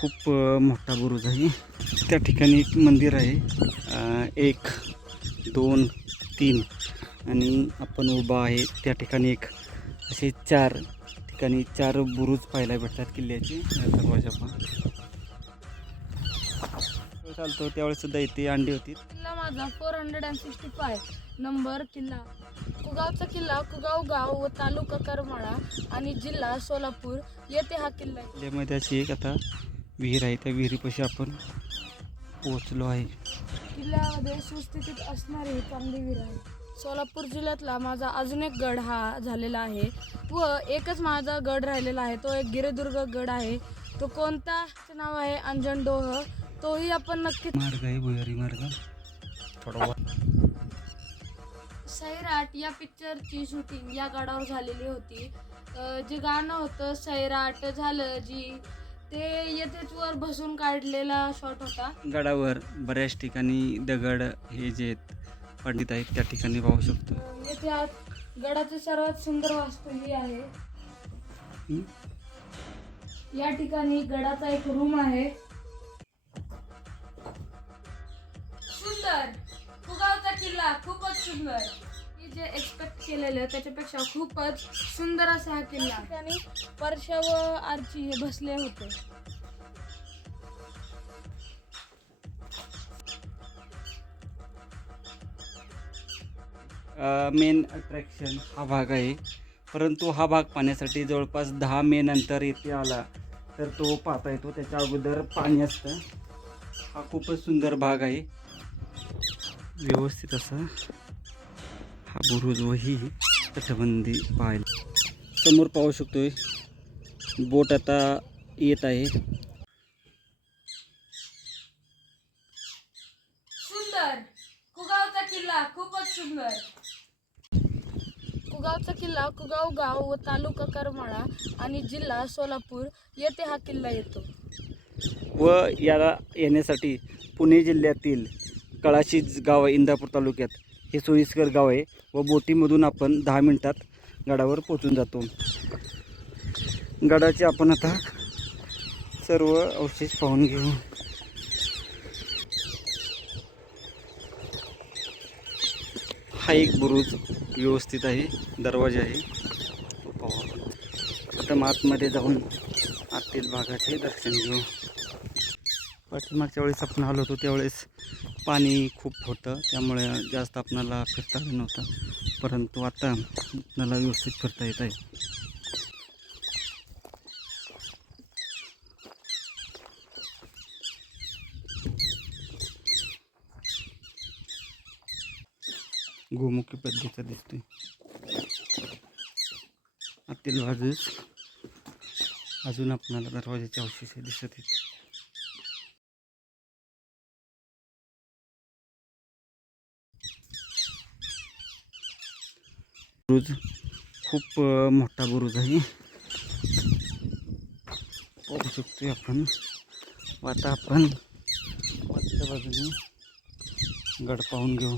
खूप मोठा बुरुज आहे. त्या ठिकाणी एक मंदिर आहे. एक दोन तीन आणि आपण उभा आहे. त्या ठिकाणी एक असे चार ठिकाणी चार बुरुज पाहायला भेटतात किल्ल्याचे. दरवाजा पहा चालतो. त्यावेळेस सुद्धा इथे अंडी होती. किल्ला माझा. Four hundred and sixty five number किल्ला. कुगावचा किल्ला कुगाव गाव व तालुका करमाळा आणि जिल्हा सोलापूर. येथे हा किल्ला आहे. किल्ल्यामध्ये अशी एक आता विहीर आहे त्या विहिरीपाशी आपण पोहोचलो आहे. किल्ल्यामध्ये सुस्थितीत असणारी ही चांगली विहीर आहे. सोलापूर जिल्ह्यातला माझा अजून एक गड हा झालेला आहे. व एकच माझा गड राहिलेला आहे तो एक गिरिदुर्ग गड आहे. तो कोणता नाव आहे? अंजनडोह तोही आपण नक्की मार्ग आहे भुयारी मार्ग. थोडा सैराट या पिक्चरची शूटिंग या गडावर झालेली होती. जे गाणं होतं सैराट झालं जी ते येथेच वर बसून काढलेला शॉट होता. गडावर बऱ्याच ठिकाणी दगड हे जे आहेत पंडित आहेत त्या ठिकाणी पाहू शकतो. येथे आज गडाची सर्वात सुंदर वास्तू ही आहे. हं? या ठिकाणी गडाचा एक रूम आहे. सुंदर. कुगावचा किल्ला खूपच सुंदर. जे एक्सपेक्ट केलेलं त्याच्यापेक्षा खूपच सुंदर असा हा किल्ला. आणि परशा व आरची हे बसले होते. मेन अट्रॅक्शन हा भाग आहे. परंतु हा भाग पाहण्यासाठी जवळपास दहा मे नंतर येथे आला तर तो पाहता येतो. त्याच्या अगोदर पाणी असतं. हा खूपच सुंदर भाग आहे. व्यवस्थित असा. हा बुरुज व ही तटबंदी पाहायला समोर पाहू शकतोय बोट आता येत आहे. सुंदर. कुगावचा किल्ला खूपच सुंदर. कुगावचा किल्ला कुगाव गाव व तालुका करमाळा आणि जिल्हा सोलापूर येथे हा किल्ला येतो. व याला येण्यासाठी पुणे जिल्ह्यातील कळाशी गाव इंदापूर तालुक्यात. हे सोयीस्कर गाव आहे व बोटीमधून आपण दहा मिनटात गडावर पोचून जातो. गडाचे आपण आता सर्व अवशेष पाहून घेऊ. हा एक बुरुज व्यवस्थित आहे दरवाजा आहे. तो पाहू आपण. प्रथम आतमध्ये जाऊन आतील भागाचे दर्शन घेऊ. पाठीमागच्या वेळेस आपण आलो होतो त्यावेळेस पाणी खूप होतं त्यामुळे जास्त आपणाला फिरता आलं नव्हतं. परंतु आता आपणाला व्यवस्थित फिरता येत आहे. गोमुखी पद्धतीचा दिसतोय आतील बाजूस अजून आपणाला दरवाजाचे अवशेष दिसत आहेत. बुरुज. खूप मोठा बुरुज आहे. पाहू शकतोय आपण. आता आपण वरच्या बाजूने गड पाहून घेऊ.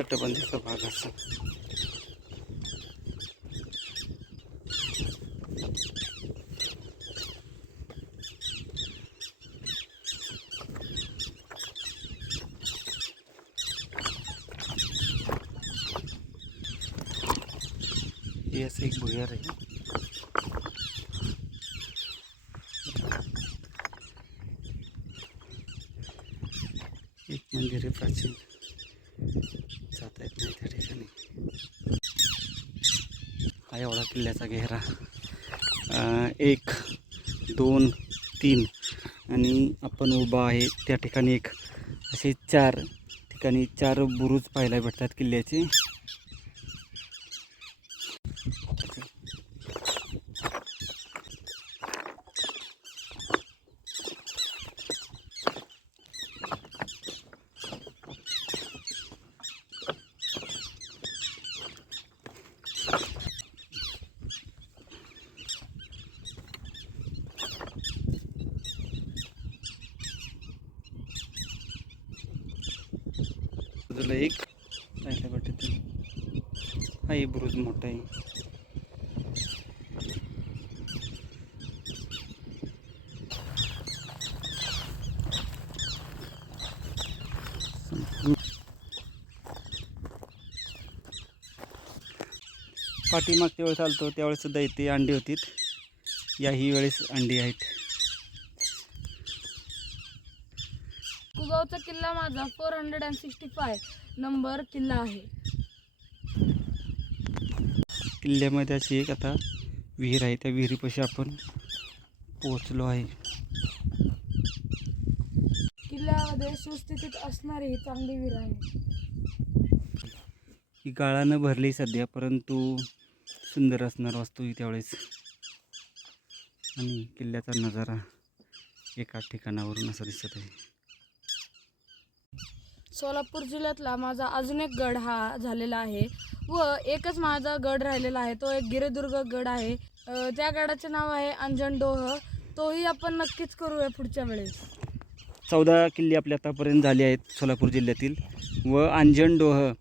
तटबंदीचा भाग असा हे असं एक भुयार आहे एक मंदिर आहे प्राचीन जाता येत नाही त्या ठिकाणी हा एवढा किल्ल्याचा घेरा एक दोन तीन. आणि आपण उभा आहे त्या ठिकाणी एक. असे चार ठिकाणी चार बुरुज पाहायला भेटतात किल्ल्याचे. आहे बुरुज मोठा आहे. पाठीमागच्या वेळेस आलतो त्यावेळेस सुद्धा इथे अंडी होतीत याही वेळेस अंडी आहेत. कुगावचा किल्ला माझा four hundred and sixty five number किल्ला आहे. किल्ल्यामध्ये अशी एक आता विहीर आहे. त्या विहिरीपाशी आपण पोहोचलो आहे. किल्ल्यामध्ये सुस्थितीत असणारी ही चांगली विहीर आहे. ही गाळानं भरली सध्या परंतु सुंदर असणार वास्तू ही त्यावेळेस. आणि किल्ल्याचा नजारा एका ठिकाणावरून असा दिसत आहे. सोलापूर जिल्ह्यातला माझा अजून एक गड हा झालेला आहे. व एकच माझा गड राहिलेला आहे तो एक गिरिदुर्ग गड आहे. त्या गडाचे नाव आहे अंजनडोह तोही आपण नक्कीच करूया पुढच्या वेळेस. चौदा किल्ले आपले आतापर्यंत झाले आहेत सोलापूर जिल्ह्यातील. व अंजनडोह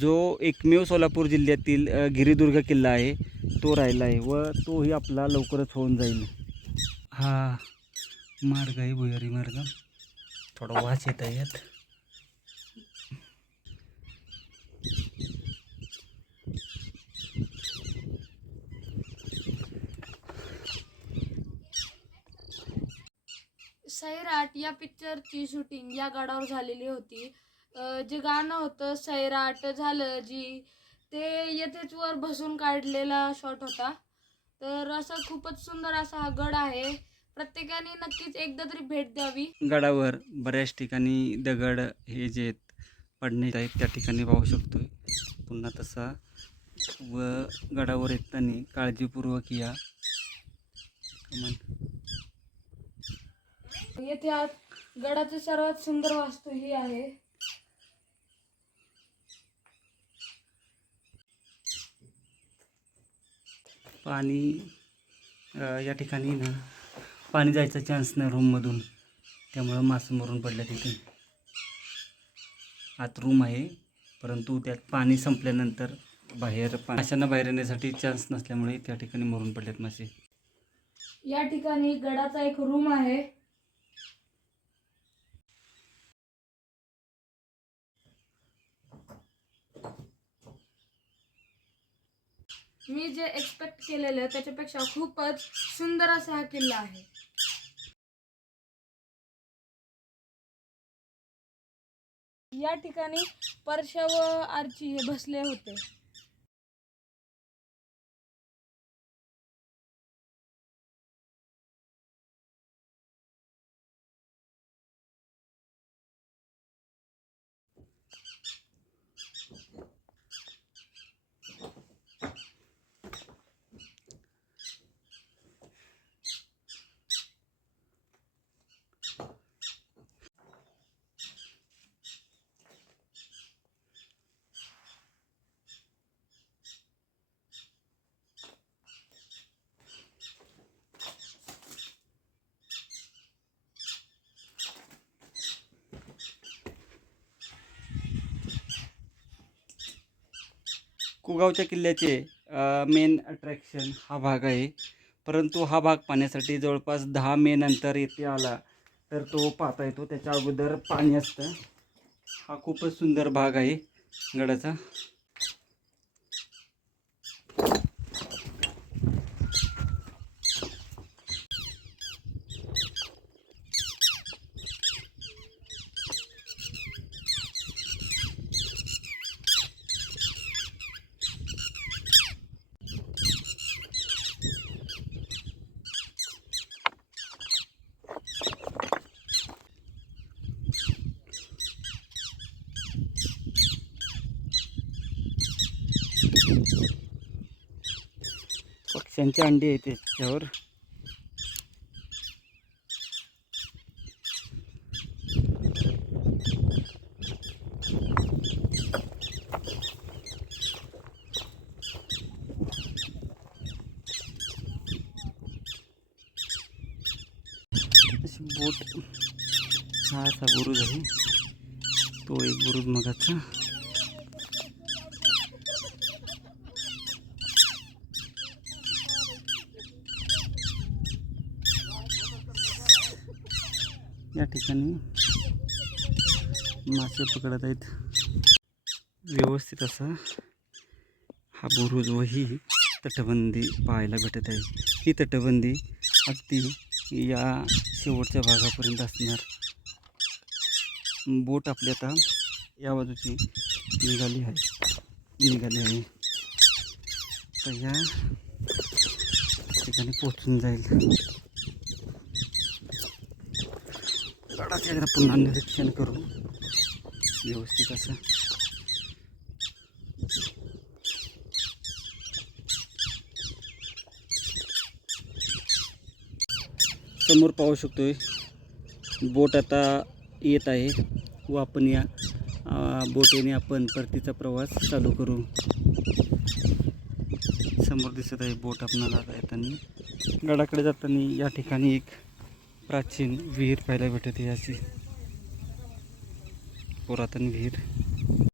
जो एकमेव सोलापूर जिल्ह्यातील गिरिदुर्ग किल्ला आहे तो राहिला आहे. व तोही आपला लवकरच होऊन जाईल. हा मार्ग आहे भुयारी मार्ग. थोडा वास येत आहे सैराट या पिक्चरची शूटिंग या गडावर झालेली होती. जे गाणं होतं सैराट झालं जी ते येथेच वर बसून काढलेला शॉट होता. तर असं खूपच सुंदर असा हा गड आहे. प्रत्येकाने नक्कीच एकदा तरी भेट द्यावी. गडावर बऱ्याच ठिकाणी दगड हे जे आहेत पडणे आहेत त्या ठिकाणी पाहू शकतो पुन्हा तसा व गडावर येताना काळजीपूर्वक या. कमान येथे आत गडाची सर्वात सुंदर वास्तू ही आहे. पाणी या ठिकाणी ना पाणी जायचा चान्स नाही रूममधून त्यामुळं मासे मरून पडल्या तिथे आत रूम आहे परंतु त्यात पाणी संपल्यानंतर बाहेर माशांना बाहेर येण्यासाठी चान्स नसल्यामुळे त्या ठिकाणी मरून पडलेत मासे. या ठिकाणी गडाचा एक रूम आहे. मी जे एक्सपेक्ट केलेलं त्याच्यापेक्षा खूपच सुंदर असा हा किल्ला आहे. या ठिकाणी परशा व आर्ची हे बसले होते. कुगावच्या किल्ल्याचे मेन अट्रॅक्शन हा भाग आहे. परंतु हा भाग पाहण्यासाठी जवळपास दहा मे नंतर येथे आला तर तो पाहता येतो. त्याच्या अगोदर पाणी असतं. हा खूपच सुंदर भाग आहे गडाचा. पक्ष्यांची अंडी येते त्याच्यावर बोट. हा असा बुरुज आहे. तो एक बुरुज मगाचा. या ठिकाणी मासे पकडत आहेत. व्यवस्थित असा हा बुरुज व ही तटबंदी पाहायला भेटत आहे. ही तटबंदी अगदी या शेवटच्या भागापर्यंत असणार. बोट आपली आता या बाजूची निघाली आहे. निघाली आहे. तर या ठिकाणी पोचून जाईल गडाचे एकदा पुन्हा निरीक्षण करू. व्यवस्थित असं. समोर पाहू शकतोय बोट आता येत आहे व आपण या बोटीने आपण परतीचा प्रवास चालू करू. समोर दिसत आहे बोट आपणाला येताना गडाकडे जाताना या ठिकाणी एक प्राचीन विहीर पाहायला भेटते याची पुरातन विहीर